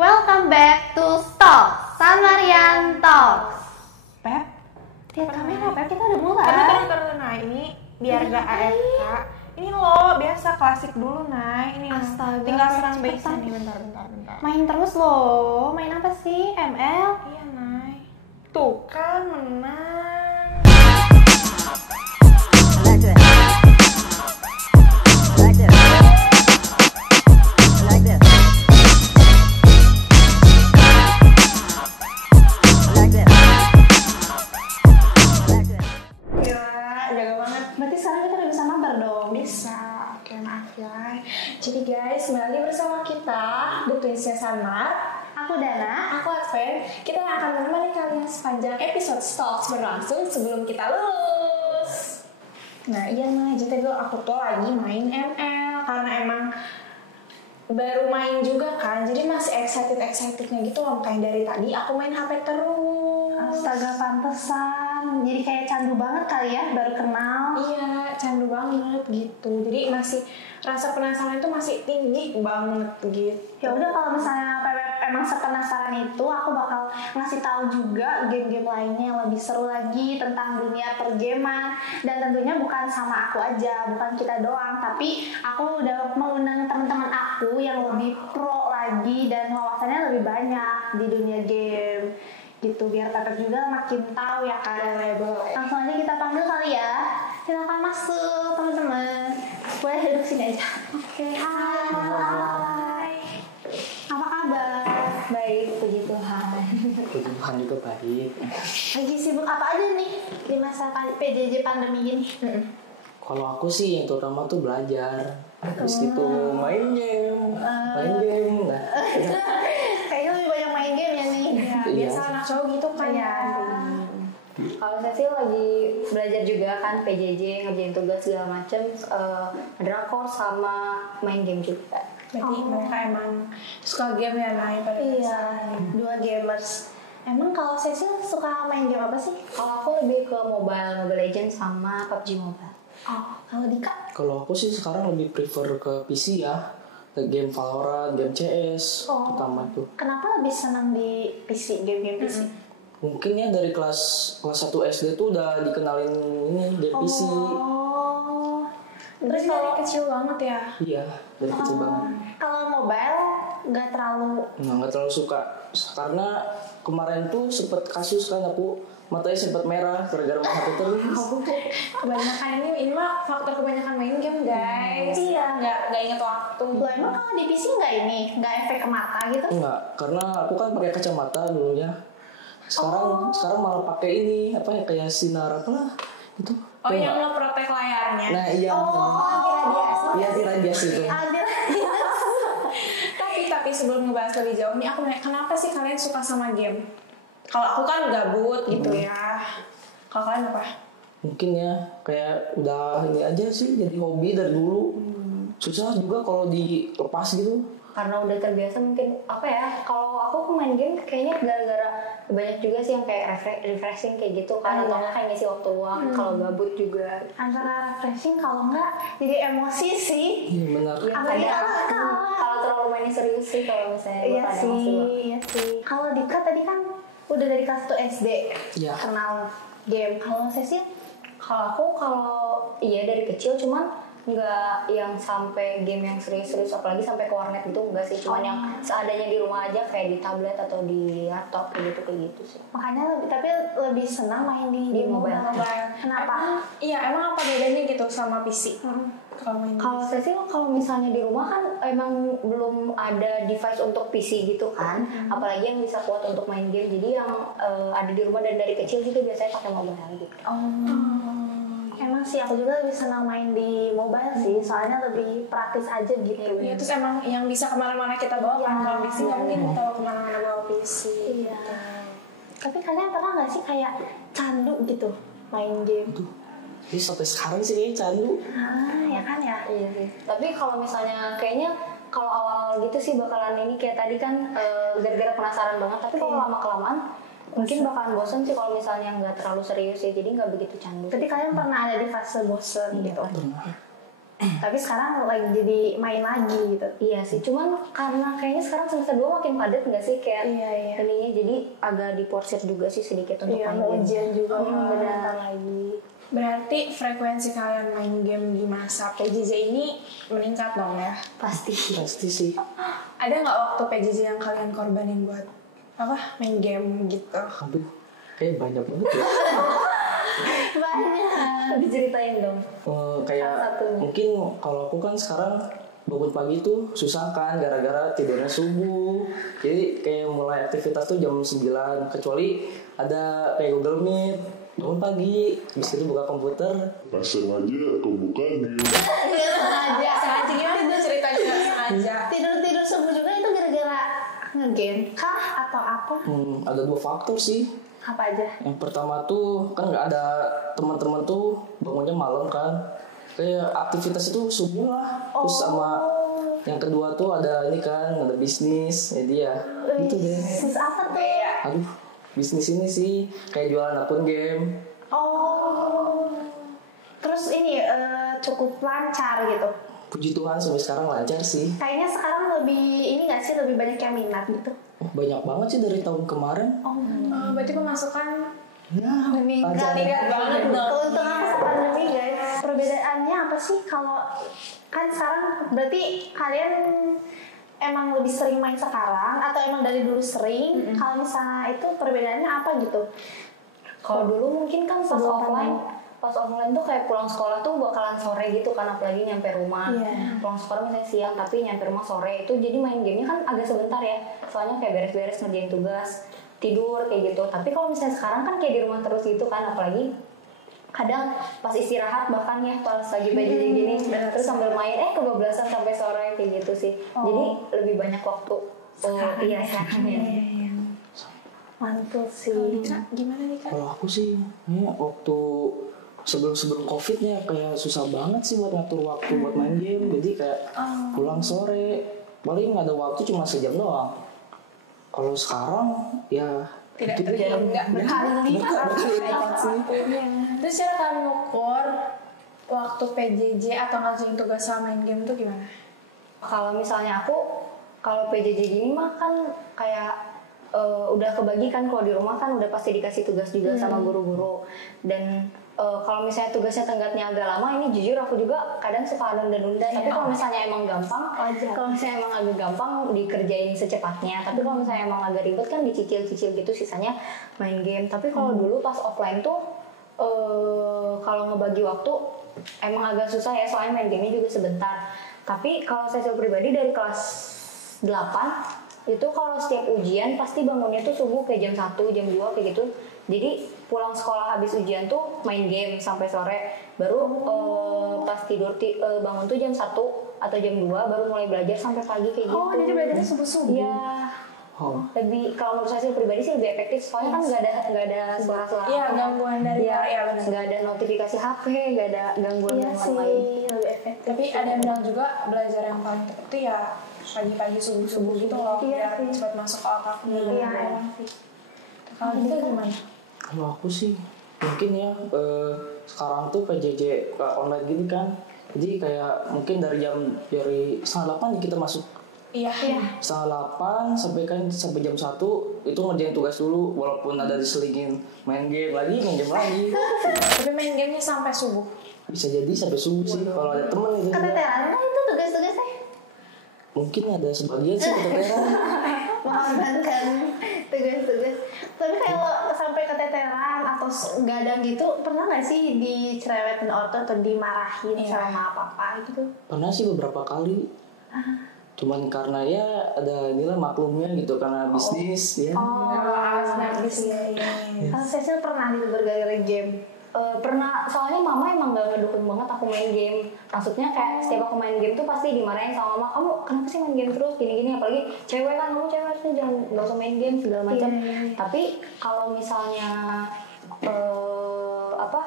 Welcome back to Stalk Samarian Talks. Pep, Lihat kamera, Pep, kita udah mulai. Terus, nah ini biar gak AFK. Ini loh, biasa klasik dulu, Nay. Ini Astaga, tinggal serang cepetan. base nih, bentar. Main terus loh. Main apa sih? ML? Iya, Nay. Tuh kan menang. Gila, jaga banget. Berarti sekarang kita udah bisa mabar dong. Bisa, oke maaf ya. Jadi guys, kembali lagi bersama kita, The Twinsnya Samar. Aku Dana. Aku Adven, kita akan menemani kalian sepanjang episode Stalks berlangsung sebelum kita lulus. Nah iya Nay, jadi dulu aku tuh lagi main ML karena emang baru main juga kan, jadi masih excited-excitednya gitu loh. Kayak dari tadi aku main HP terus. Astaga, pantesan. Jadi kayak candu banget kali ya, baru kenal. Iya, candu banget gitu. Jadi masih rasa penasaran itu masih tinggi banget gitu. Ya udah, kalau misalnya Pep emang sepenasaran itu, aku bakal ngasih tahu juga game-game lainnya yang lebih seru lagi tentang dunia pergaman. Dan tentunya bukan sama aku aja, bukan kita doang, tapi aku udah mengundang teman-teman aku yang lebih pro lagi dan wawasannya lebih banyak di dunia game gitu, biar Pep juga makin tahu ya kan. Boleh. Langsung aja kita panggil kali ya. Silakan masuk teman-teman. Boleh duduk sini aja. Oke, hai. Apa kabar? Baik, puji Tuhan. Puji Tuhan juga baik. Lagi sibuk apa aja nih di masa PJJ pandemi gini? Kalau aku sih yang terutama tuh belajar. Terus gitu main game. Nah, Kayaknya lebih banyak main game ya nih. Ya, Iya. biasa anak cowok gitu kan ya. Kalau saya sih lagi belajar juga kan PJJ, ngerjain tugas segala macem, drakor sama main game juga. Berarti mereka emang suka game ya, Nay, pada Iya, dasarnya. dua gamers. Emang kalau Cecil suka main game apa sih? Kalau aku lebih ke Mobile Legends sama PUBG Mobile. Oh, kalau Dika? kalau aku sih sekarang lebih prefer ke PC ya. Ke game Valorant, game CS, pertama tuh. Kenapa lebih senang di PC, game-game PC? Mungkin ya dari kelas 1 SD tuh udah dikenalin ini game PC. Oh, Terus dari kecil banget ya. Iya, dari kecil banget. kalau mobile nggak terlalu. Nah, nggak terlalu suka karena kemarin tuh sempet kasus kan aku matanya sempet merah gara-gara main HP terus. Kebanyakan ini mah faktor kebanyakan main game, guys. Iya. Nggak inget waktu. Loh, emang kalau di PC nggak ini, nggak efek ke mata gitu? Enggak, karena aku kan pakai kacamata dulunya. Sekarang malah pakai ini apa ya, kayak sinar apa lah itu. Oh, Tuh, yang nggak? ngeprotek layarnya. Nah iya. Anti-radiasi. Iya anti-radiasi itu. Tapi sebelum ngebahas lebih jauh nih, aku nanya, kenapa sih kalian suka sama game? Kalau aku kan gabut gitu ya. Kalau kalian apa? Mungkin ya kayak udah ini aja sih jadi hobi dari dulu. Susah juga kalau dilepas gitu. Karena udah terbiasa mungkin apa ya, kalau aku main game kayaknya gara-gara banyak juga sih yang kayak refreshing kayak gitu kan, atau nggak kayak ngisi waktu luang kalau gabut juga. Antara refreshing, kalau nggak jadi emosi sih. Iya benar. Ya, Apalagi kadang kalau terlalu main serius sih kalau misalnya Iya ada sih, emosi. iya sih. Kalau Dika tadi kan udah dari kelas 1 SD Iya. kenal game. Kalau Cecil? Kalau iya dari kecil, cuman nggak yang sampai game yang serius-serius, apalagi sampai ke warnet gitu enggak sih, cuman yang seadanya di rumah aja kayak di tablet atau di laptop kayak gitu sih. Makanya lebih senang main di mobile. Kenapa? Emang apa bedanya gitu sama PC? Kalau main Kalau saya sih kalau misalnya di rumah kan emang belum ada device untuk PC gitu kan, apalagi yang bisa kuat untuk main game, jadi yang ada di rumah dan dari kecil gitu biasanya pakai mobile gitu. Emang sih aku juga lebih senang main di mobile sih, soalnya lebih praktis aja gitu. Ya, terus emang yang bisa kemana-mana kita bawa kan. Iya. Kalau PC nggak mungkin tahu kemana-mana bawa PC. Iya. Tapi kalian pernah nggak sih kayak candu gitu main game? Jadi sampai sekarang sih kayaknya candu. Ya kan ya. Iya sih. Tapi kalau misalnya kayaknya kalau awal gitu sih bakalan ini kayak tadi kan gara-gara penasaran banget. Tapi kalau lama kelamaan mungkin bakalan bosen sih kalau misalnya nggak terlalu serius ya. Jadi nggak begitu candu. Jadi kalian pernah ada di fase bosen gitu? Pernah. Tapi sekarang lagi jadi main lagi gitu. Iya sih, cuman karena kayaknya sekarang semester 2 makin padat nggak sih kayak Iya. ininya, jadi agak diporsir juga sih sedikit untuk Iya, main mau game. ujian juga benar. bentar lagi. Berarti frekuensi kalian main game di masa PJJ ini meningkat dong ya? Pasti sih. Pasti sih. Ada nggak waktu PJJ yang kalian korbanin buat main game gitu? Aduh, kayak banyak banget ya. Banyak. Diceritain dong. Kayak Satunya. mungkin kalau aku kan sekarang bangun pagi tuh susah kan gara-gara tidurnya subuh. Jadi kayak mulai aktivitas tuh jam 9, kecuali ada kayak Google Meet. Bangun pagi, habis itu buka komputer. Langsung aja kebuka game. Sengaja gimana tuh ceritanya nggak sengaja? Tidur subuh juga itu gara-gara ngegame kah atau apa? Ada 2 faktor sih. Apa aja? Yang pertama tuh kan nggak ada teman-teman tuh bangunnya malam kan. Kayak aktivitas itu subuh lah. Terus sama yang kedua tuh ada ini kan, ada bisnis. Jadi ya gitu deh. Bisnis apa tuh? Aduh, bisnis ini sih kayak jualan akun game. Oh. Terus ini cukup lancar gitu. Puji Tuhan sampai sekarang lancar sih. Kayaknya sekarang lebih ini nggak sih, lebih banyak yang minat gitu. Banyak banget sih dari tahun kemarin. Berarti pemasukan Ya, Meningkat banget dong. Keuntungan masa pandemi guys. Perbedaannya apa sih kalau kan sekarang berarti kalian emang lebih sering main sekarang atau emang dari dulu sering? Kalau misalnya itu perbedaannya apa gitu? Kalau dulu mungkin kan pas Sebelum offline tuh kayak pulang sekolah tuh bakalan sore gitu kan, apalagi nyampe rumah. Iya. Pulang sekolah misalnya siang tapi nyampe rumah sore, itu jadi main gamenya kan agak sebentar ya. Soalnya kayak beres-beres ngerjain tugas, tidur kayak gitu. Tapi kalau misalnya sekarang kan kayak di rumah terus gitu kan, apalagi kadang pas istirahat bahkan ya pas lagi PJJ gini terus sambil main kebablasan sampai sore kayak gitu sih. Jadi lebih banyak waktu. Iya sekarang ya. Mantul sih. gimana nih Kak? kalau aku sih ya, waktu sebelum Covid-nya kayak susah banget sih buat ngatur waktu buat main game. Jadi kayak pulang sore paling ada waktu cuma sejam doang. Kalau sekarang ya Tidak gitu deh. nggak Berkali-kali Berkali-lipat sih. Terus cara kalian ngukur waktu PJJ atau ngerjain tugas sama main game tuh gimana? Kalau misalnya aku, kalau PJJ gini mah kan kayak udah kebagikan. Kalau di rumah kan udah pasti dikasih tugas juga sama guru-guru. Dan kalau misalnya tugasnya tenggatnya agak lama, ini jujur aku juga kadang suka nunda-nunda. Tapi kalau misalnya emang gampang, kalau misalnya emang agak gampang dikerjain secepatnya. Tapi kalau misalnya emang agak ribet kan dicicil-cicil gitu, sisanya main game. Tapi kalau dulu pas offline tuh kalau ngebagi waktu emang agak susah ya, soalnya main gamenya juga sebentar. Tapi kalau saya pribadi dari kelas 8 itu kalau setiap ujian pasti bangunnya tuh subuh kayak jam 1, jam 2 kayak gitu. Jadi pulang sekolah habis ujian tuh main game sampai sore. Baru pas tidur bangun tuh jam 1 atau jam 2 baru mulai belajar sampai pagi kayak gitu. Oh, jadi belajarnya subuh-subuh. Iya. Oh. Lebih kalau menurut saya sih pribadi sih lebih efektif, soalnya kan nggak ada suara-suara. Iya, gangguan dari Iya, benar. nggak ada notifikasi HP, nggak ada gangguan Iya yang sih, lain. lebih efektif. Tapi ada yang bilang juga belajar yang paling tepat itu ya pagi-pagi subuh-subuh gitu loh, Iya biar sih. cepat masuk ke otak. Iya, emang sih. Kalau gitu gimana? Kalau aku sih mungkin ya sekarang tuh PJJ online gini kan. Jadi kayak mungkin dari 7:30 kita masuk. Iya. 7:30 sampai jam 1 itu ngerjain tugas dulu, walaupun ada diselingin main game lagi. Tapi main gamenya sampai subuh. Bisa jadi sampai subuh sih kalau ada temen itu. Keteteran kan itu tugas-tugasnya. Mungkin ada sebagian sih keteteran. Mengorbankan tugas-tugas. Tapi kalau sampai keteteran atau gadang gitu, pernah nggak sih dicerewetin ortu atau dimarahin sama papa gitu? Pernah sih beberapa kali. Cuman karena ya ada inilah maklumnya gitu, karena bisnis ya. Kalau alasnya habis Kalau saya sih pernah gitu bergaya game. Pernah, soalnya mama emang gak ngedukung banget aku main game. Maksudnya kayak setiap aku main game tuh pasti dimarahin sama mama, kamu kenapa sih main game terus gini-gini, apalagi cewek kan, kamu cewek harusnya jangan gak usah main game segala macam. Tapi kalau misalnya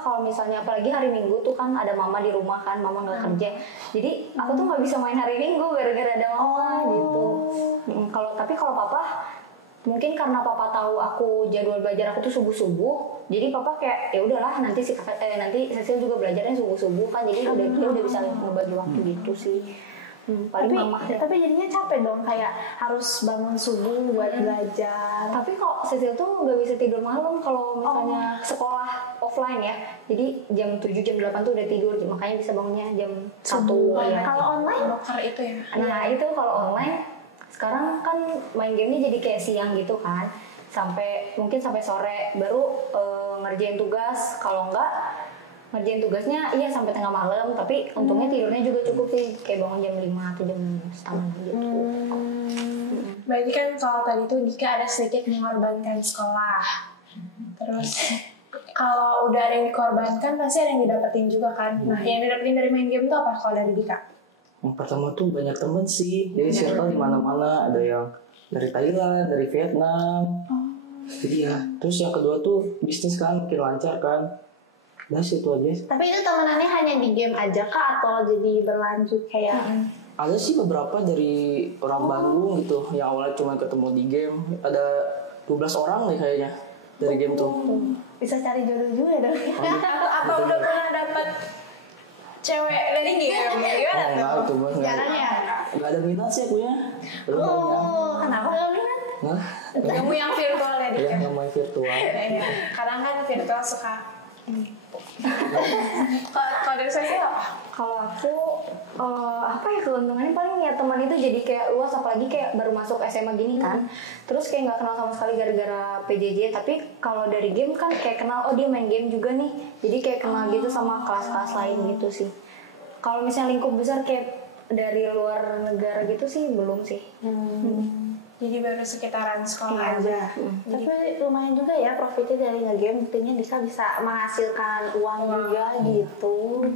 kalau misalnya apalagi hari Minggu tuh kan ada mama di rumah kan, mama nggak kerja, jadi aku tuh nggak bisa main hari Minggu gara-gara ada mama gitu. Tapi kalau papa mungkin karena papa tahu aku jadwal belajar aku tuh subuh-subuh, jadi papa kayak ya udahlah nanti nanti Cecil juga belajarnya subuh-subuh kan, jadi dia udah bisa ngebagi waktu gitu sih. Paling mama ya. Tapi jadinya capek dong, kayak harus bangun subuh buat belajar. Tapi kok Cecil tuh nggak bisa tidur malam kalau misalnya sekolah offline ya. Jadi jam 7 jam 8 tuh udah tidur, makanya bisa bangunnya jam 1 ya. Kalau online Broker itu ya. Nah itu kalau online sekarang kan main gamenya jadi kayak siang gitu kan, mungkin sampai sore baru ngerjain tugas. Kalau enggak ngerjain tugasnya iya sampai tengah malam, tapi untungnya tidurnya juga cukup sih, kayak bangun jam 5 atau jam setengah gitu. Berarti kan kalau tadi tuh Dika ada sedikit mengorbankan sekolah. Terus kalau udah ada yang dikorbankan pasti ada yang didapetin juga kan. Nah yang didapetin dari main game itu apa kalau dari Dika? Yang pertama tuh banyak temen sih, jadi circle di mana-mana, ada yang dari Thailand, dari Vietnam. Jadi ya, terus yang kedua tuh bisnis kan makin lancar kan. Nah situ aja. tapi itu temenannya hanya di game aja kah atau jadi berlanjut kayak Ada sih beberapa dari orang Bandung gitu, yang awalnya cuma ketemu di game. Ada 12 orang nih kayaknya dari game tuh. bisa cari jodoh juga dong. Apa udah pernah dapet cewek dari game? Gimana? Enggak, itu mah Jarang ya. Enggak ada minat sih akunya. Belum banyak. Kenapa nggak minat? Nah, Kamu yang virtual ya Dika? ya namanya virtual. Iya. Kadang kan virtual suka. Kalau dari saya apa? Kalau aku apa ya keuntungannya paling ya teman itu jadi kayak luas, apalagi kayak baru masuk SMA gini kan, terus kayak nggak kenal sama sekali gara-gara PJJ. Tapi kalau dari game kan kayak kenal, oh dia main game juga nih, jadi kayak kenal gitu sama kelas-kelas lain gitu sih. Kalau misalnya lingkup besar kayak dari luar negara gitu sih belum sih. Jadi baru sekitaran sekolah aja. Tapi lumayan juga ya profitnya dari nge-game, buktinya bisa menghasilkan uang juga gitu.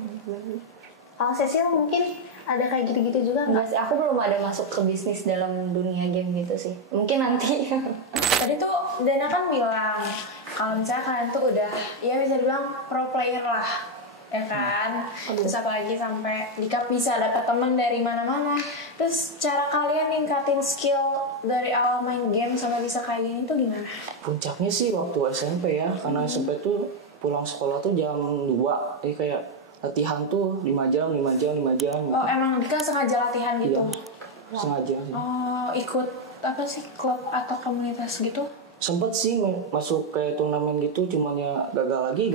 Kalau Cecil mungkin ada kayak gitu-gitu juga Enggak sih, aku belum ada masuk ke bisnis dalam dunia game gitu sih. Mungkin nanti. Tadi tuh Dana kan bilang kalau misalnya kalian tuh udah ya bisa dibilang pro player lah, ya kan? Terus apalagi sampai Dika bisa dapat teman dari mana-mana. Terus cara kalian ningkatin skill dari awal main game sama bisa kayak gini tuh gimana? Puncaknya sih waktu SMP ya, karena SMP tuh pulang sekolah tuh jam 2. Jadi kayak latihan tuh 5 jam. Oh emang Dika sengaja latihan gitu? Iya, sengaja sih. Oh ikut apa sih klub atau komunitas gitu? Sempet sih masuk kayak turnamen gitu, cuman ya gagal lagi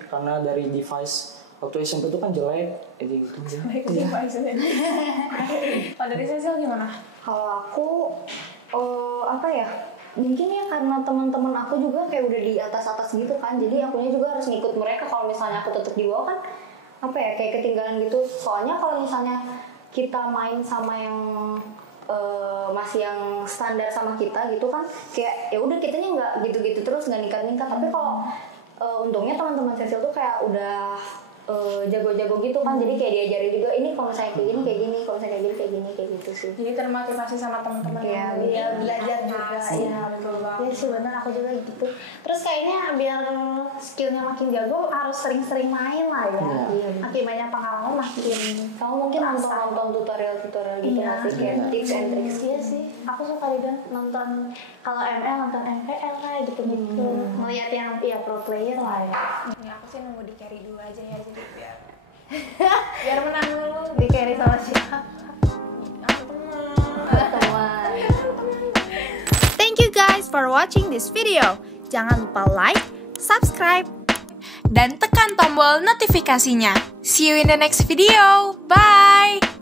karena dari device waktu SMP tuh kan jelek jadi gitu. Kalau dari Cecil gimana? Kalau aku apa ya? Mungkin ya karena teman-teman aku juga kayak udah di atas-atas gitu kan. Jadi akunya juga harus ngikut mereka. Kalau misalnya aku tetap di bawah kan apa ya kayak ketinggalan gitu. Soalnya kalau misalnya kita main sama yang masih yang standar sama kita gitu kan, kayak ya udah kitanya nggak gitu-gitu terus, nggak ningkat-ningkat. Tapi kalau untungnya teman-teman Cecil tuh kayak udah jago-jago gitu kan, jadi kayak diajarin juga ini kalau misalnya kayak gini kayak gini, kalau misalnya kayak gini kayak gitu sih. Jadi termotivasi sama teman-teman Iya, yang belajar juga. Iya betul banget. Iya sih benar, aku juga gitu. Terus kayaknya biar skillnya makin jago harus sering-sering main lah ya. Makin banyak pengalaman makin. Kamu mungkin nonton tutorial-tutorial gitu Iya. masih kayak tips and tricks. Iya sih, aku suka juga nonton kalau ML nonton MPL kayak gitu-gitu. Melihat yang ya pro player lah ya. Ya aku sih nunggu di carry dulu aja ya, jadi biar menang dulu. Di carry sama siapa? Teman. Thank you guys for watching this video. Jangan lupa like, subscribe, dan tekan tombol notifikasinya. See you in the next video. Bye!